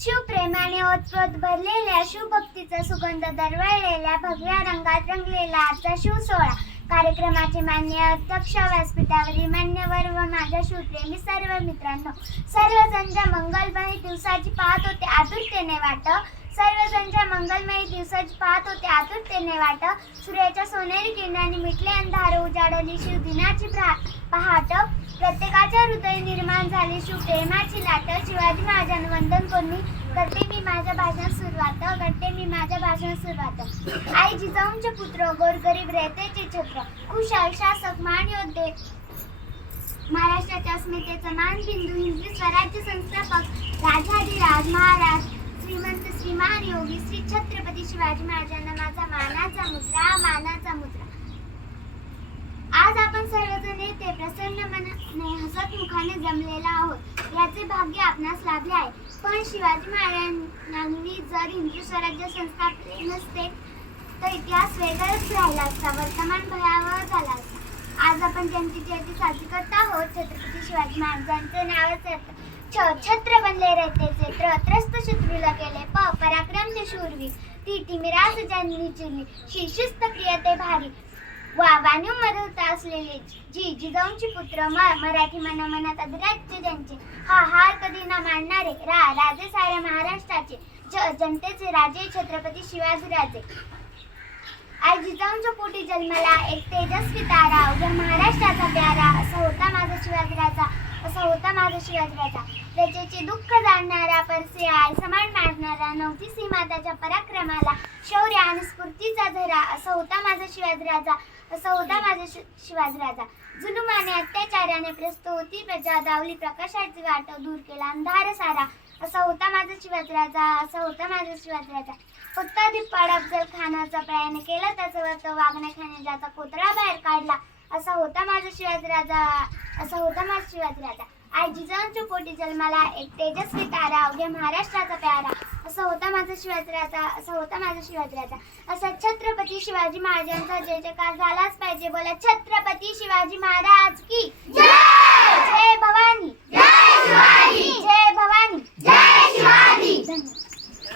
शिवप्रेमाने ओतप्रोत भरलेल्या शिवभक्तीचा सुगंध दरवळलेल्या भगव्या रंगात रंगलेला आजचा शिव सोहळा. कार्यक्रमाचे मान्य अध्यक्ष व्यासपीठावरील मान्यवर व माझ्या शिवप्रेमी सर्व मित्रांनो सर्वजणच्या मंगलमय दिवसाची पाहत होते आतुरतेने वाट सर्वजणच्या मंगलमय दिवसच पाहत होते. आतुरतेने वाट सूर्याच्या सोनेरी किरणाने मिटले अंधार उजाडली शिवदिनाची प्रा- पहाट. प्रत्येकाच्या हृदय निर्माण झाली. शिवप्रेमाची लाट. शिवाजी महाराजांना वंदन कोणी करते? मी माझ्या भाषण सुरुवात. करते मी माझ्या भाषण सुरुवात. आई जिजाऊंचे पुत्र गोरगरीब रयतेचे छत्र. कुशाल शासक मान योद्धे महाराष्ट्राच्या अस्मितेचा मानबिंदू हिंदू स्वराज्य संस्थापक राजाधिराज महाराज श्रीमंत शिवाजी महाराजांना माझा मानाचा मुद्रा मानाचा मुद्रा. आज आपण सर्वजण येथे प्रसन्न मनाने हसत मुखाने जमलेला आहोत. याचे भाग्य आपणास लाभले आहे. पण शिवाजी महाराजांनी जर हिंदू स्वराज्य संस्थापले नसते तर इतिहास वेगळाच राहिला असता वर्तमान भयावह झाला असता. आज आपण त्यांची जयंती साजरी करत आहोत. छत्रपती शिवाजी महाराजांचे नावच छत्र बनले रहते. त्र त्रस्त शत्रूला केले प पराक्रम ते शूरवीर. तिमिरास ज्यांनी चिरली शिशिस्त क्रियते भारी. वा वाणीव मधुरता असलेले जी जिजाऊंची पुत्र म मराठी मना मनात अधिराज्य ज्यांचे. हा हार कधी ना मानणारे रा राजे साऱ्या महाराष्ट्राचे. ज जनतेचे राजे छत्रपती शिवाजी राजे. आई जिजाऊंच्या पोटी जन्माला एक तेजस्वी तारा. अवघ्या महाराष्ट्राचा प्यारा. असा होता माझा शिवाजीराजा असा होता माझा शिवाजीराजा त्याचे दुःख जाणणारा परसे आय समान मारणारा नव्हती सीमा त्याच्या पराक्रमाला शौर्य आणि स्फूर्तीचा झरा असा होता माझा शिवाजीराजा असा होता माझा शि- शिवाजीराजा जुलुमाने अत्याचाराने प्रस्त होती प्रजा दावली प्रकाशाची वाट दूर केला अंधार सारा. असा होता माझा शिवाजीराजा असा होता माझा शिवाजीराजा फक्त धिप्पाड अफजल खानाचा प्रयाण केला त्याचं व्रत वागण्या खाण्याचा कोतळा बाहेर काढला असा होता माझा शिवाजीराजा असा होता माझा शिवाजीराजा आई जिजाऊंच्या पोटी जन्माला एक तेजस्वी तारा अवघ्या महाराष्ट्राचा प्यारा. असा होता माझा शिवाजीराजा असा होता माझा शिवाजीराजा असा छत्रपती शिवाजी महाराजांचा जय जयकार झालाच पाहिजे. बोला छत्रपती शिवाजी महाराज की जय भवानी!